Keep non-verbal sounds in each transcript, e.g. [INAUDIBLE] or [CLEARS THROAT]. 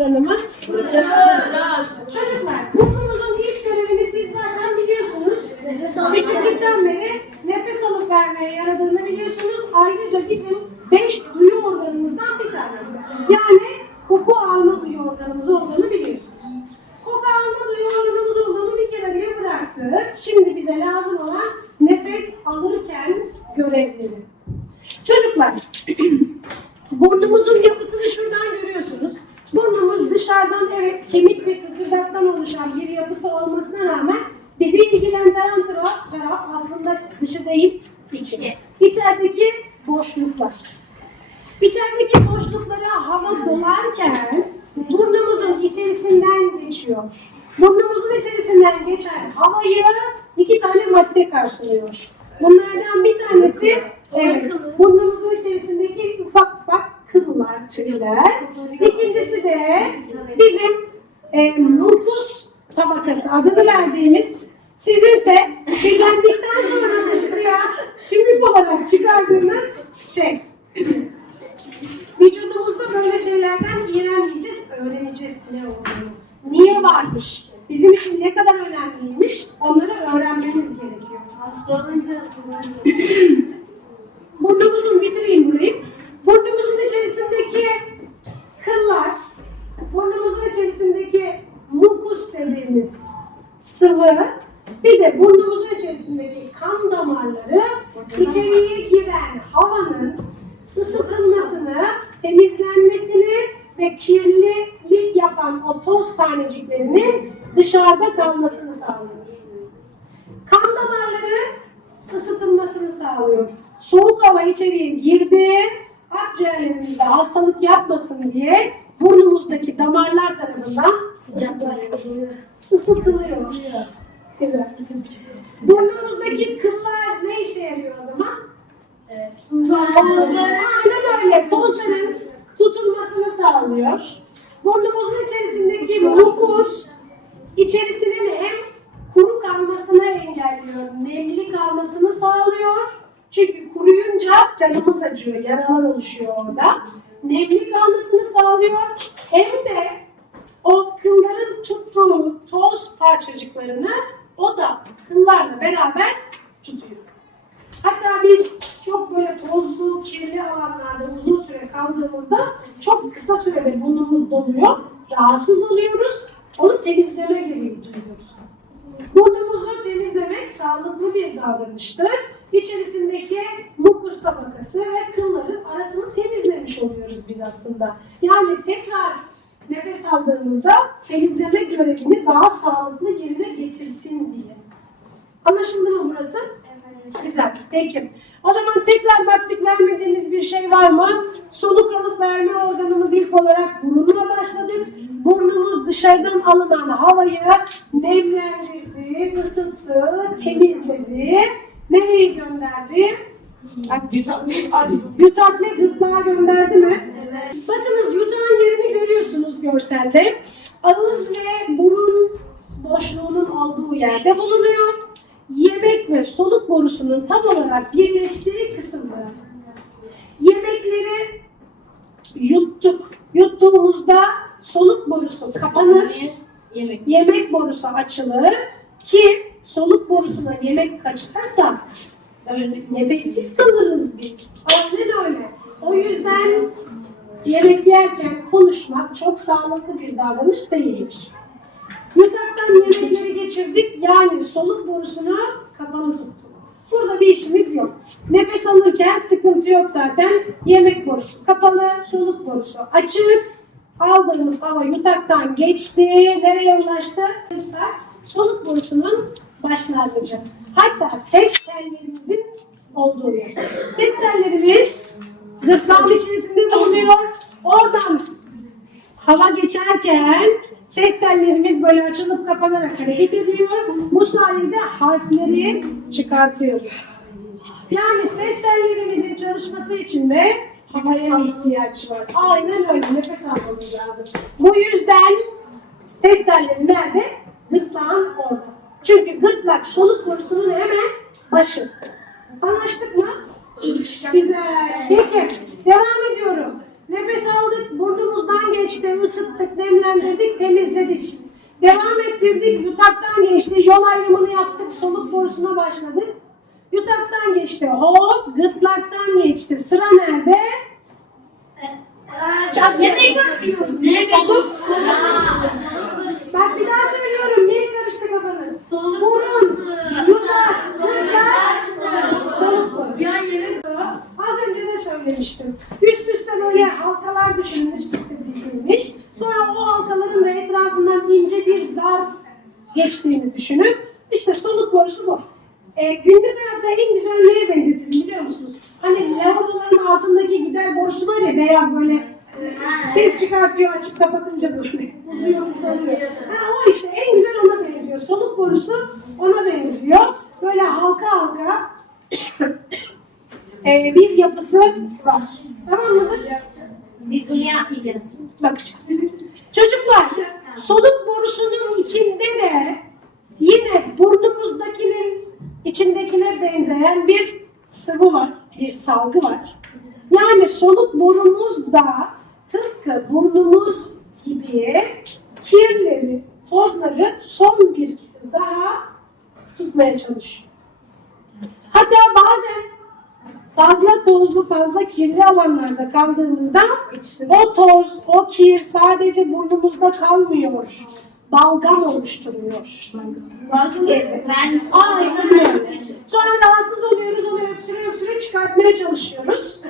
organımız? Çocuklar, burnumuzun ilk görevini siz zaten biliyorsunuz. Küçüklükten beri nefes alıp vermeye yaradığını biliyorsunuz. Ayrıca bizim beş duyu organımızdan bir tanesi. Yani koku alma duyu organımız olduğunu biliyorsunuz. Koku alma duyu organımız olduğunu bir kere bir bıraktık. Şimdi bize lazım olan nefes alırken görevleri. Çocuklar, burnumuzun yapısını şuradan görüyorsunuz. Dışarıdan evet kemik ve kıkırdaktan oluşan bir yapısı olmasına rağmen bizi ilgilendiren taraf, taraf aslında dışı değil içi. İçerideki boşluklar. İçerideki boşluklara hava dolarken burnumuzun içerisinden geçiyor. Burnumuzun içerisinden geçen havayı iki tane madde karşılıyor. Bunlardan bir tanesi evet, burnumuzun içerisindeki ufak ufak kıllar, tüyler. İkincisi de bizim e, mukus tabakası adını verdiğimiz sizinse kirlendikten sonra dışarıya sümük olarak çıkardığınız şey. Vücudumuzda böyle şeylerden iğrenmeyeceğiz, öğreneceğiz ne olduğunu. Niye varmış? Bizim için ne kadar önemliymiş onları öğrenmemiz gerekiyor. Hasta [CLEARS THROAT] olunca Burnumuzun bitireyim burayı. Burnumuzun içerisindeki kıllar, burnumuzun içerisindeki mukus dediğimiz sıvı, bir de burnumuzun içerisindeki kan damarları içeriye giren havanın ısıtılmasını, temizlenmesini ve kirlilik yapan o toz taneciklerinin dışarıda kalmasını sağlıyor. Kan damarları ısıtılmasını sağlıyor. Soğuk hava içeriye girdi, akciğerlerimizde hastalık yapmasın diye burnumuzdaki damarlar tarafından sıcaklaştırılıyor. ısıtılıyor. Güzel. Burnumuzdaki kıllar ne işe yarıyor o zaman? Aynen öyle. Tozların tutulmasını sağlıyor. Burnumuzun içerisindeki mukus içerisinin hem kuru kalmasını engelliyor, nemli kalmasını sağlıyor. Çünkü kuruyunca canımız acıyor, yaralar oluşuyor orada. Nemli kalmasını sağlıyor. Hem de o kılların tuttuğu toz parçacıklarını o da kıllarla beraber tutuyor. Hatta biz çok böyle tozlu, kirli alanlarda uzun süre kaldığımızda çok kısa sürede burnumuz doluyor, rahatsız oluyoruz. Onu temizleme gereği duyuyoruz. Burnumuzu temizlemek sağlıklı bir davranıştır. İçerisindeki mukus tabakası ve kılların arasını temizlemiş oluyoruz biz aslında. Yani tekrar nefes aldığımızda temizleme görevini daha sağlıklı yerine getirsin diye. Anlaşıldı mı burası? Güzel. Peki. O zaman tekrar baktık vermediğimiz bir şey var mı? Soluk alıp verme organımız ilk olarak burunla başladık. Burnumuz dışarıdan alınan havayı nemlendirdi, ısıttı, temizledi. Nereye gönderdi? Yutak ve gırtlağa gönderdi mi? Bakınız yutağın yerini görüyorsunuz görselde. Ağız ve burun boşluğunun olduğu yerde bulunuyor. Yemek ve soluk borusunun tam olarak birleştiği kısım burası. Yemekleri yuttuk. Yuttuğumuzda soluk borusu kapanır. Yemek. Yemek borusu açılır ki soluk borusuna yemek kaçarsa nefessiz kalırız biz. Aynen öyle. O yüzden yemek yerken konuşmak çok sağlıklı bir davranış değildir. Yutaktan yemekleri geçirdik yani soluk borusunu kapalı tuttuk. Burada bir işimiz yok. Nefes alırken sıkıntı yok zaten. Yemek borusu kapalı, soluk borusu açık. Aldığımız hava yutaktan geçti. Nereye ulaştı? Yutak soluk borusunun başlangıcı. Hatta ses tellerimizin olduğu yer. Ses tellerimiz gırtlağın içerisinde bulunuyor. Oradan hava geçerken ses tellerimiz böyle açılıp kapanarak hareket ediyor. Bu sayede harfleri çıkartıyoruz. Yani ses tellerimizin çalışması için de havaya ihtiyaç var. Aynen öyle. Nefes almamız lazım. Bu yüzden ses telleri nerede? Gırtlağın orada. Çünkü gırtlak soluk borusunun hemen başı. Anlaştık mı? Güzel. Peki. Devam ediyorum. Nefes aldık, burnumuzdan geçti, ısıttık, nemlendirdik, temizledik. Devam ettirdik, yutaktan geçti, yol ayrımını yaptık, soluk borusuna başladık. Yutaktan geçti, hop, gırtlaktan geçti. Sıra nerede? Yemek? Soluk. Bak bir daha söylüyorum, niye karıştı kafanız? Soluk. Burun, yutak, gırtlak, soluk boru. Ya yemek. Az önce de söylemiştim. Üst üste böyle halkalar düşünün üst üste dizilmiş. Sonra o halkaların da etrafından ince bir zar geçtiğini düşünün. İşte soluk borusu bu. Ee, günlük hayatta en güzel neye benzetirim biliyor musunuz? Hani lavaboların altındaki gider borusu var ya beyaz böyle ses çıkartıyor açıp kapatınca böyle uzuyor kısalıyor. Ha, o işte en güzel ona benziyor. Soluk borusu ona benziyor. Böyle halka halka [COUGHS] e, bir yapısı var. Tamam mıdır? Biz bunu yapmayacağız. Bakacağız. Çocuklar, soluk borusunun içinde de yine burnumuzdakinin içindekine benzeyen bir sıvı var, bir salgı var. Yani soluk borumuz da tıpkı burnumuz gibi kirleri, tozları son bir kez daha tutmaya çalışıyor. Hatta bazen fazla tozlu, fazla kirli alanlarda kaldığımızda o toz, o kir sadece burnumuzda kalmıyor. Balgam oluşturuyor. Evet. Ben Aynen öyle. Sonra rahatsız oluyoruz, onu öksüre öksüre çıkartmaya çalışıyoruz.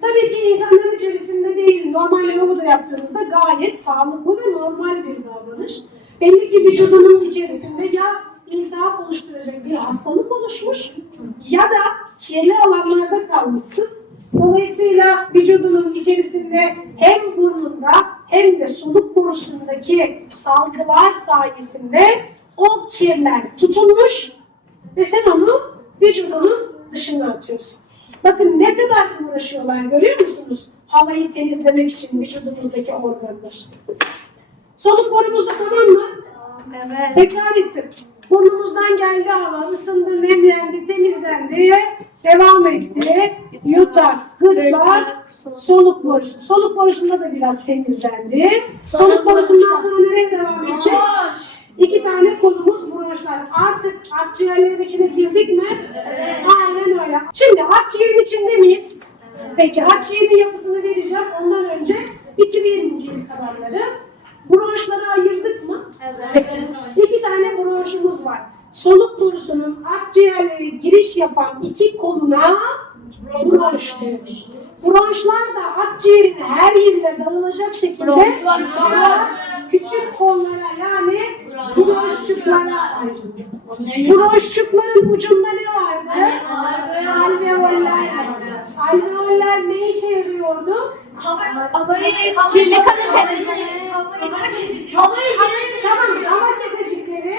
Tabii ki insanların içerisinde değil, normal lavaboda yaptığımızda gayet sağlıklı ve normal bir davranış. Belli ki vücudunun içerisinde ya iltihap oluşturacak bir hastalık oluşmuş ya da kirli alanlarda kalmışsın. Dolayısıyla vücudunun içerisinde hem burnunda hem de soluk borusundaki salgılar sayesinde o kirler tutulmuş ve sen onu vücudunun dışına atıyorsun. Bakın ne kadar uğraşıyorlar görüyor musunuz? Havayı temizlemek için vücudumuzdaki organlar. Soluk borumuzda tamam mı? Evet. Tekrar ettim. Burnumuzdan geldi hava, ısındı, nemlendi, temizlendi, devam etti. Yutak, gırtlak, soluk borusu. Soluk borusunda da biraz temizlendi. Soluk borusundan sonra? İki tane kolumuz bronşlar. Artık akciğerlerin içine girdik mi? Aynen öyle. Şimdi akciğerin içinde miyiz? Peki akciğerin yapısını vereceğim. Ondan önce bitireyim bu geri kalanları. Bronşları ayırdık mı? Evet. İki tane bronşumuz var. Soluk borusunun akciğerlere giriş yapan iki koluna bronş diyoruz. Bronşlar da akciğerin her yerine dağılacak şekilde küçük kollara yani bronşçuklara. Onların Bronşçukların ucunda ne vardı? Alveoller vardı. Alveoller ne işe yarıyordu? Havayı kirli kanı temizlemeye. Havayı Tamam, hava kesecikleri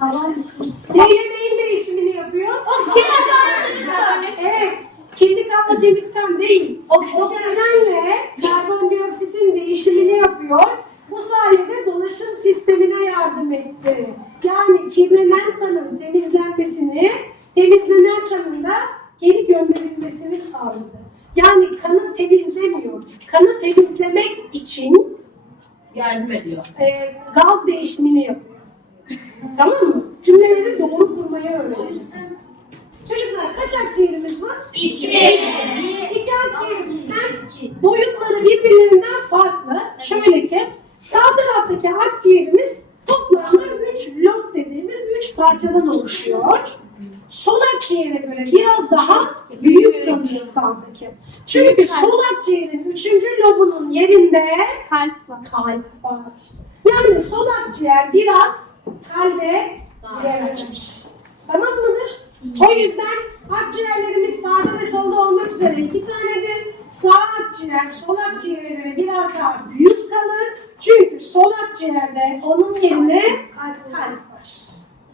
Hava. neyle neyin değişimini yapıyor? O kirli kanı Evet, kirli kanla temiz kan değil. Oksijen. Oksijenle karbondioksitin değişimini yapıyor. Bu sayede dolaşım sistemine yardım etti. Yani kirlenen kanın temizlenmesini, temizlenen kanın da geri gönderilmesini sağladı. Yani kanı temizlemiyor. Kanı temizlemek için Yardım ediyor. e, gaz değişimini yapıyor. tamam mı? Cümleleri doğru kurmayı öğreneceğiz. Çocuklar kaç akciğerimiz var? İki. İki akciğerimizden boyutları birbirlerinden farklı. Şöyle ki sağ taraftaki akciğerimiz toplamda üç lob dediğimiz üç parçadan oluşuyor. Sol akciğere göre biraz daha büyük kalıyor sağdaki. Çünkü sol akciğerin üçüncü lobunun yerinde Kalp var. kalp var. Yani sol akciğer biraz kalbe yer açmış. Tamam mıdır? O yüzden akciğerlerimiz sağda ve solda olmak üzere iki tanedir. Sağ akciğer sol akciğere biraz daha büyük kalır. Çünkü sol akciğerde onun yerine kalp var.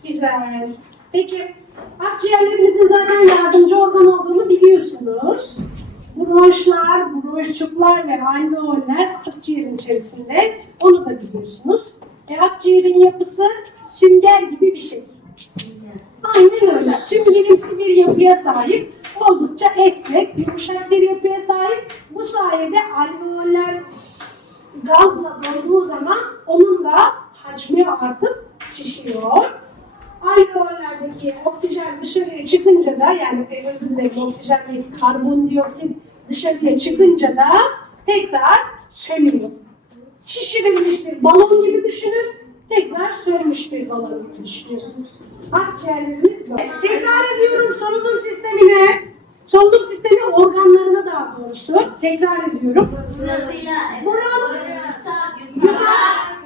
Güzel. Peki akciğerlerimizin zaten yardımcı organ olduğunu biliyorsunuz. Bronşlar, bronşçuklar ve alveoller akciğerin içerisinde. Onu da biliyorsunuz. E, akciğerin yapısı sünger gibi bir şey. Aynen öyle. Süngerimsi bir yapıya sahip. Oldukça esnek, yumuşak bir yapıya sahip. Bu sayede alveoller gazla dolduğu zaman onun da hacmi artıp şişiyor. Alveollerdeki oksijen dışarıya çıkınca da yani özür dilerim oksijen değil karbondioksit dışarıya çıkınca da tekrar sönüyor. Şişirilmiş bir balon gibi düşünün. Tekrar sönmüş bir balon düşünüyorsunuz. Akciğerlerimiz böyle. Tekrar ediyorum solunum sistemine. Solunum sistemi organlarına daha doğrusu. Tekrar ediyorum. Burun, yutak, yutak,